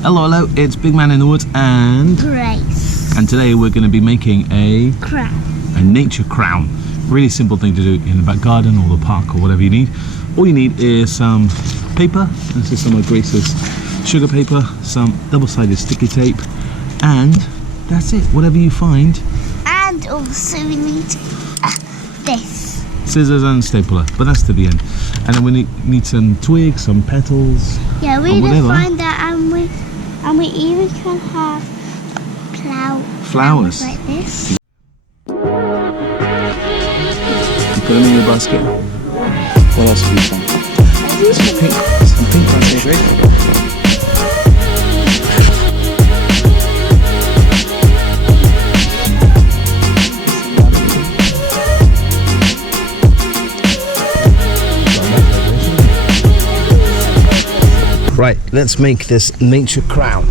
Hello, hello, it's Big Man in the Woods and Grace. And today we're going to be making a nature crown. Really simple thing to do in the back garden or the park or whatever you need. All you need is some paper. This is some of Grace's sugar paper, some double-sided sticky tape, and that's it, whatever you find. And also we need this. Scissors and stapler, but that's to the end. And then we need some twigs, some petals. Yeah, we need to find that, and we even can have flowers like this. You put them in your basket. What else have you found? Some pink right there, Grace. Right, let's make this nature crown.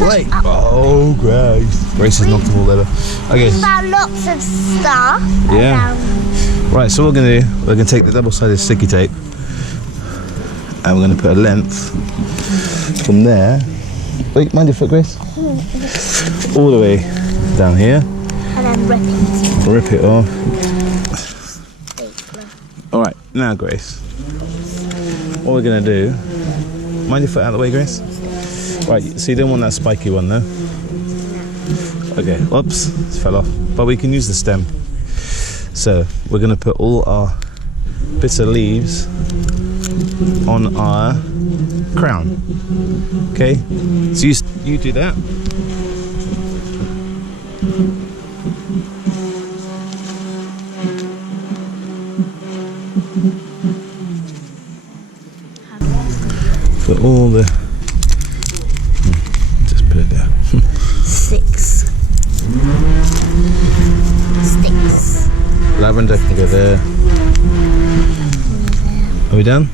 Wait! Oh, Grace. Grace has knocked them all over. Okay. Found lots of stuff. Yeah. Right, so what we're going to do, we're going to take the double-sided sticky tape and we're going to put a length from there. Wait, mind your foot, Grace? All the way down here. And then rip it. Rip it off. Alright, now Grace, what we're going to do, mind your foot out of the way, Grace. Right, so you don't want that spiky one though? Okay, oops, it fell off. But we can use the stem. So we're going to put all our bits of leaves on our crown. Okay, so you do that. Put all the... just put it there. 6 sticks. Lavender can go there. Are we done?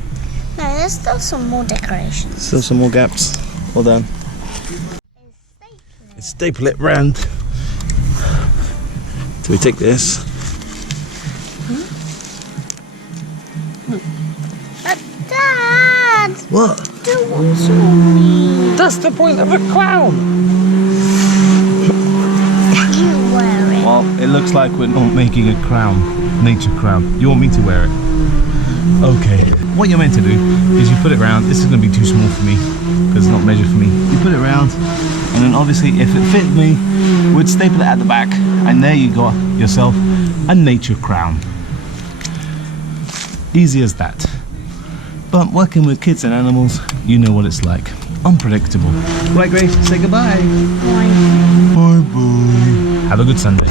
No, there's still some more decorations. Still some more gaps. Well done. Let's staple it round. So we take this. But Dad! What? Do what's wrong? That's the point of a crown! You wear it. Well, it looks like we're not making a crown, nature crown. You want me to wear it? Okay. What you're meant to do is you put it round. This is going to be too small for me because it's not measured for me. You put it round, and then obviously if it fit me, we'd staple it at the back, and there you got yourself a nature crown. Easy as that. But working with kids and animals, you know what it's like. Unpredictable. Right, Grace, say goodbye. Bye. Bye bye. Have a good Sunday.